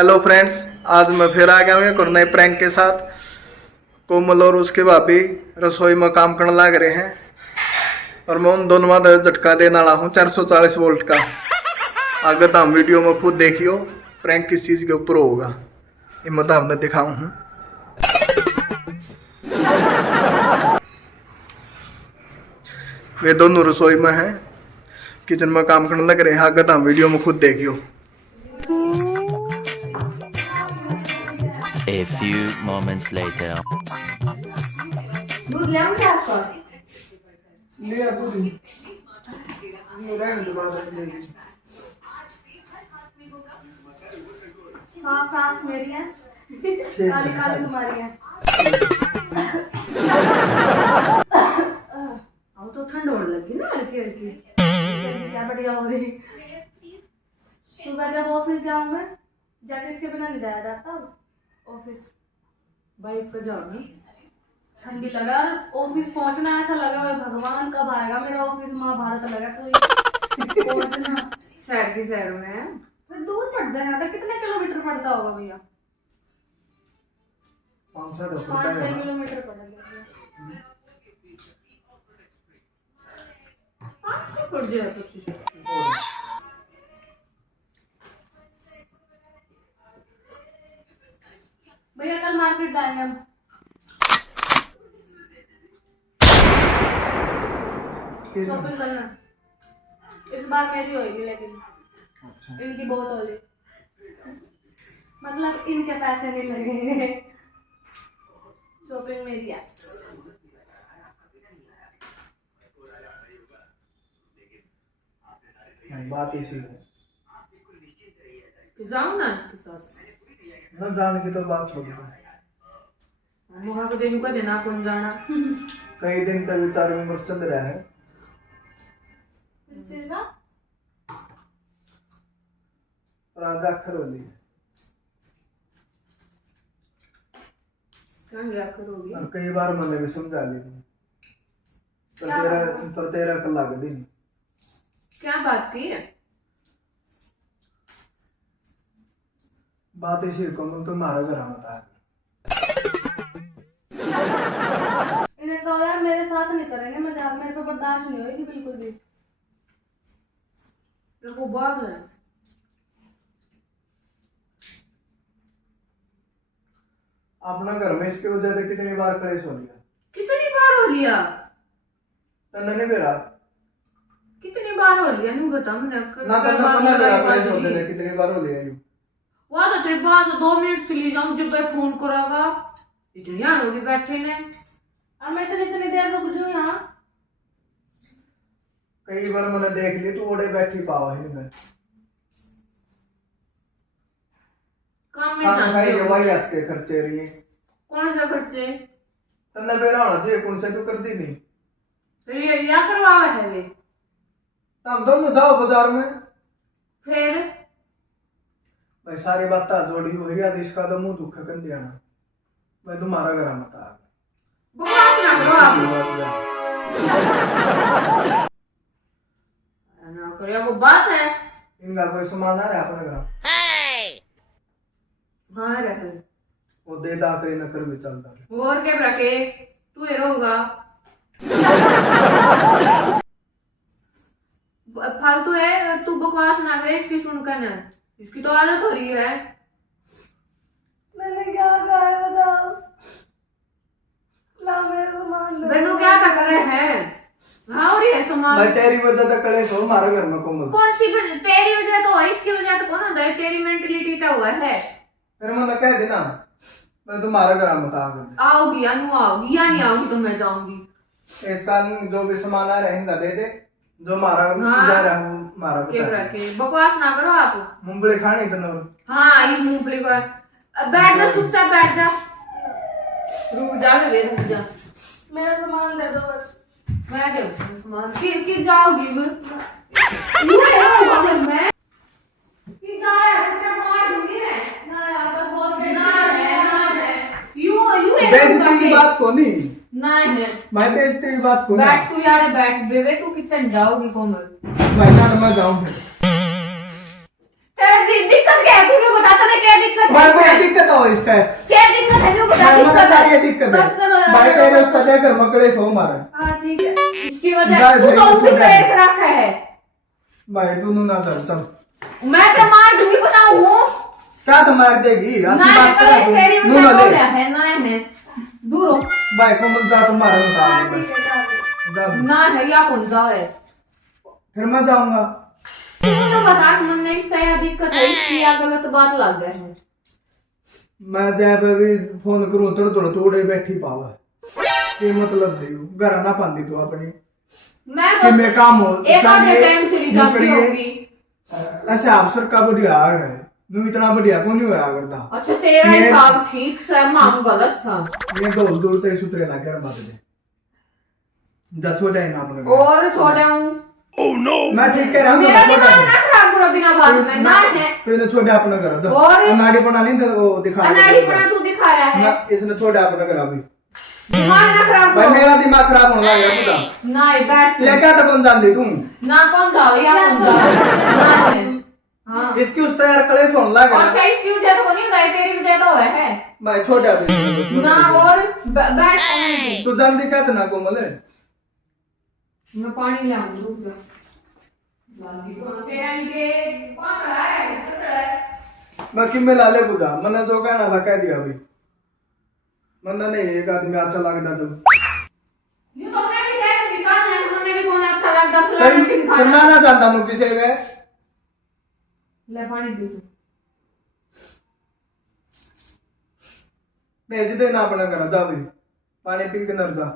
Hello friends, आज मैं फिर आ गया हूँ एक और नए प्रैंक के साथ। कोमल और उसके भाभी रसोई में काम करने लग रहे हैं और मैं उन दोनों में झटका देने वाला हूँ 440 वोल्ट का। आगे तो हम वीडियो में खुद देखियो प्रैंक किस चीज़ के ऊपर होगा, ये मैं तो हमने दिखाऊँ हूँ। वे दोनों रसोई में हैं, किचन में काम करने लग रहे हैं। आगे तो हम वीडियो में खुद देखियो। A few moments later. दूध ले आऊं क्या आपको? लिया दूध साफ साफ मेरी है, काली काली तुम्हारी है। अब तो ठंड होने लगी ना हल्की हल्की। क्या बढ़िया हो रही। सुबह जब ऑफिस जाऊं मैं, जैकेट के बिना नहीं जाया जाता ऑफिस। बाइक पे जाओ ना, ठंडी लगा। ऑफिस पहुंचना ऐसा लगा हुआ भगवान कब आएगा मेरा ऑफिस, महाभारत लगा कोई पहुंचना। शहर की शहर में है, फिर दूर पड़ जाए। यहाँ तक कितने किलोमीटर पड़ता होगा भैया? 5-6 किलोमीटर पड़ेगा। 5-6 पड़ जाए 25। भैया कल मार्केट जाएंगे हम। शॉपिंग करना इस बार मेरी होगी, लेकिन इनकी बहुत होगी, मतलब इनके पैसे नहीं लगेंगे। शॉपिंग मेरी है। बात इसी है, जाऊँ ना इसके साथ? न जाने की तो बात छोड़ दो। वहाँ को देने का देना, कौन जाना। कई दिन तक विचार विमर्श चल रहा है। इस चीज का राजा खरोली क्या करोगी? और कई बार मैंने भी समझा ली, पर तेरा कल लग दी नहीं। क्या बात की है? बात इसी कोमल तुम्हारा घर मत आ। इन्हें कहो यार मेरे साथ नहीं करेंगे मजाक, मेरे पे बर्दाश्त नहीं होगी बिल्कुल भी। देखो बात है, अपना घर में इसके वजह से कितनी बार क्लेश हो लिया। कितनी बार हो लिया? तन्ने नहीं बेरा कितनी बार हो लिया? नहीं बता मैंने ना तन्ना बेरा क्लेश हो देने कितनी बार हो लिया। यू वहां तो तेरे बात 2 मिनट चली जाऊं, जब मैं फोन करेगा इतनी आड़ होगी बैठे ने, और मैं इतनी देर रुक जाऊं यहाँ। कई बार मैंने देख ली तू ओड़े बैठी पावा ही नहीं। काम में जानते हो भाई हाथ के खर्चे रही है। कौन सा खर्चे? तन्ना बेरा होना चाहिए, कौन से तू कर दी नहीं। फिर ये या करवावा है वे? हम दोनों जाओ बाजार में। फिर भाई सारी बात जोड़ी हुई है, इसका तो मुंह दुख कर दिया ना। मैं तुम्हारा घर मत आ। बकवास ना करो आप ना करो, वो बात है। इनका कोई सामान आ रहा है अपने घर? हाँ रहे वो दे दा करे न कर भी चलता है। और क्या रखे तू ये रोगा फालतू है। तू बकवास ना करे, इसकी सुनकर ना, इसकी तो आदत हो रही है। मैंने क्या कहा है बताओ? ला मेरा सामान दो। बेनू क्या कर रहे हैं? हाँ हो रही है सामान। मैं तेरी वजह से कलेश हो हमारे घर में कोमल। कौन सी तेरी वजह तो है, इसकी वजह तो कौन होता है? तेरी मेंटलिटी तो हुआ है। फिर मैंने कह देना मैं तुम्हारा घर मत आ। आओगी या नहीं आओगी, या नहीं आओगी तो मैं जाऊंगी। इस कारण जो भी सामान आ रहा है इनका दे दे, जो हमारा हाँ। जा रहा है वो हमारा बकवास ना करो आप। मूंगफली खानी तो न। हाँ ये मूंगफली का बैठ जा, चुपचाप बैठ जा। रुक जा बे, रुक जा। मेरा सामान दे दो बस। मैं दे सामान की जाओगी मैं कि जा रहा है तेरा मार दूंगी मैं ना। यार बस बहुत बेकार है। यू बेइज्जती की बात को नहीं नहीं है। मैं बेइज्जती की बात को बैठ तू यार, बैठ बेबे। तू कितने जाओगी कोमल? भाई ना मैं जाऊं। दिक्कत क्या है? तू क्यों बताता नहीं क्या दिक्कत भाई मुझे है? दिक्कत हो इसका है क्या दिक्कत है? क्यों बता भाई मुझे दिक्कत सारी है? दिक्कत बस करो है यार। भाई तेरे उसका दे घर मकड़े सो मारा हाँ ठीक है, इसकी वजह जाए तू भाई, तो इसको भी जाए। पैसे रखा है। भाई तू ना चल चल मैं प्रमाण ढूंढी बनाऊ हूँ क्या तो मार देगी अच्छी ना बात है, कर तेरी नू वजह ना हो ले रहा है ना है दूर हो भाई को मत जा तुम्हारा हाँ बता ठीक है जा। जा ना है या कौन सा है? फिर मैं जाऊंगा तू तो बता कि मन में इसका या दिक्कत है, इसकी या गलत बात लग गया है। मैं जब भी फोन करूं तो तोड़े बैठी पावा के मतलब है यू घर ना पांदी तू अपनी मैं कि मैं काम हो एक आधे चाहिए, टाइम चली यूं जाती करिए। होगी। ऐसे अफसर का बढ़िया आ रहा है नू इतना बढ़िया कौन नहीं होया करता अच्छा तेरा मैं- हिसाब ठीक से माम गलत था। ये ढोल दूर ते सुतरे लागे रे बात दे जा छोटा ही ना अपने को। और छोड़ा हूँ मैं ठीक कह रहा हूं मेरा तो छोटा दिमाग ना खराब करो बिना बात में ना है। तो इन्हें छोटा अपना करो तो और- अनाड़ी पना नहीं तो वो दिखा अनाड़ी पना तू दिखा रहा है। ना इसने छोटा अपना करा भी दिमाग ना खराब भाई करो। मेरा दिमाग खराब होने लगा पूरा ना ये बैठ ये क्या तो कौन जानती तू ना कौन जाओ या कौन जाओ ना है। हाँ इसकी उस तैयार कले सोन लग अच्छा रहा इसकी वजह तो नहीं होता है, तेरी वजह तो है भाई छोटा भी ना। और बैठ कौन तू जानती कहते ना कोमल है मैं पानी ले आऊं रुक जा। तेरा ये कौन रहा है? बाकी मैं लाले पूजा मैंने जो कहना था कह दिया भाई मन्ना नहीं एक आदमी अच्छा लगता जब यूं तो मैं भी कह दूंगी कल ना हमने भी कौन अच्छा लगता तुझे भी खाना। करना ना जानता हूँ किसी गए ले पानी पी तू। भेज देना अपना करा जा भाई पानी पी के नर जा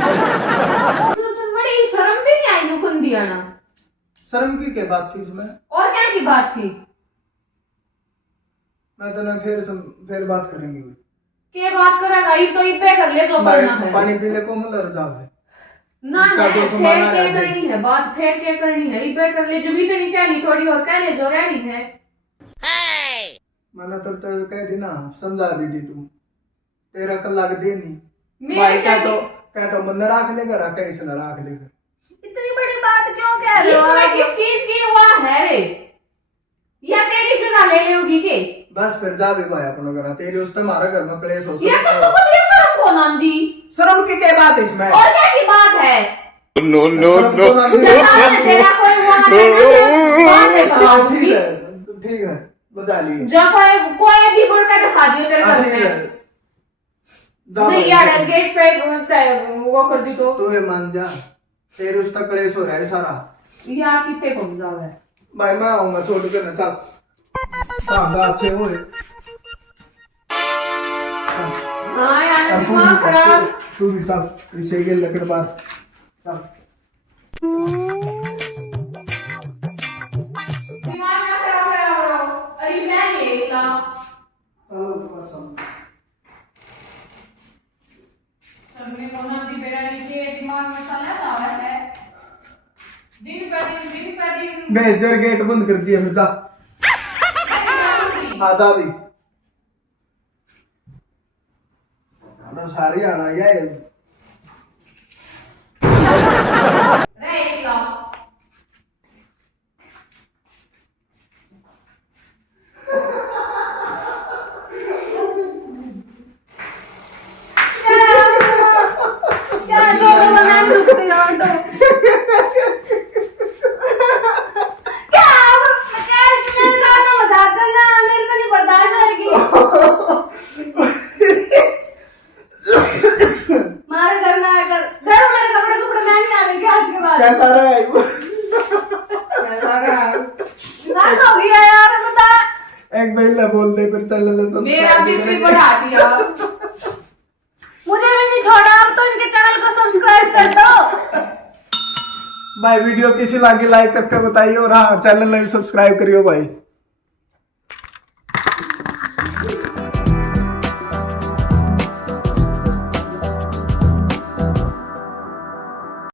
तो बड़ी शर्म भी नहीं आई नुकुन दिया ना। शर्म की क्या बात थी इसमें और क्या की बात थी? मैं तो ना फिर बात करेंगे भाई के बात करेगा ये तो इबे कर ले जो करना है। पानी पी ले कोमल और जा भाई ना इसका ना जो फिर सामान क्या आया करनी है बात, फिर क्या करनी है? इबे कर ले जब इतनी कहनी थोड़ी और कह ले जो रहनी है। मैंने तो कह दी ना समझा भी दी तू तेरा कल लग दे नहीं मेरे भाई क्या कह तो मन राख लेगा रखा इसे न राख लेगा इतनी बड़ी बात क्यों कह रहे हो इसमें आप? किस चीज की हुआ है रे? या तेरी जगह ले लेगी के? बस फिर जा भी भाई अपना करा तेरे उस हमारा घर में क्लेश हो या तुमको खुद ये शर्म कौन आंदी? शर्म की क्या बात है इसमें और क्या की बात है? No, no, शर्म no. तो ना- जहाँ से तेरा कोई हुआ नहीं ना, बाद में हाँ, बताऊंगी। ठीक है बता लिए जब कोई भी बोल के दिखा दियो तेरे घर ठीक है में। जा नहीं भाई, यार गेट पे वो कर दी तो तू ये मान जा तेरे उस तक क्लेश हो रहा है सारा यार कितने कम जाओ है। भाई मैं आऊंगा छोड़ के ना चल हाँ गा अच्छे होए हाँ यार और दिमाग खराब। तू भी चल इसे ये लकड़ बात चल दिमाग ना खराब करो। अरे मैं ये इतना चलो ऊपर चल सबने कोना दी बेड़ा नीचे दिमाग में चला जा रहा है। दिन पे दिन भेज दे गेट बंद कर दिया फिर जा हाँ जा भी अरे सारी आना है रे इतना क्या छोड़ो मैं रुक गई और तो क्या क्या इसमें ज्यादा मजाक करना मेरे से नहीं बर्दाश्त होगी। मारे करना है कर देखो मेरे कपड़े कपड़े मैं नहीं आ रही क्या आज के बाद कैसा रहा है ऐसा रहा। रात हो गया यार बता। एक महिला बोल दे फिर चल ले सब मेरा बीपी बढ़ा दिया। मुझे भी नहीं छोड़ा अब तो इनके चैनल को सब्सक्राइब कर दो। भाई वीडियो किसी लागे लाइक करके बताइए और हाँ चैनल ने भी सब्सक्राइब करियो भाई।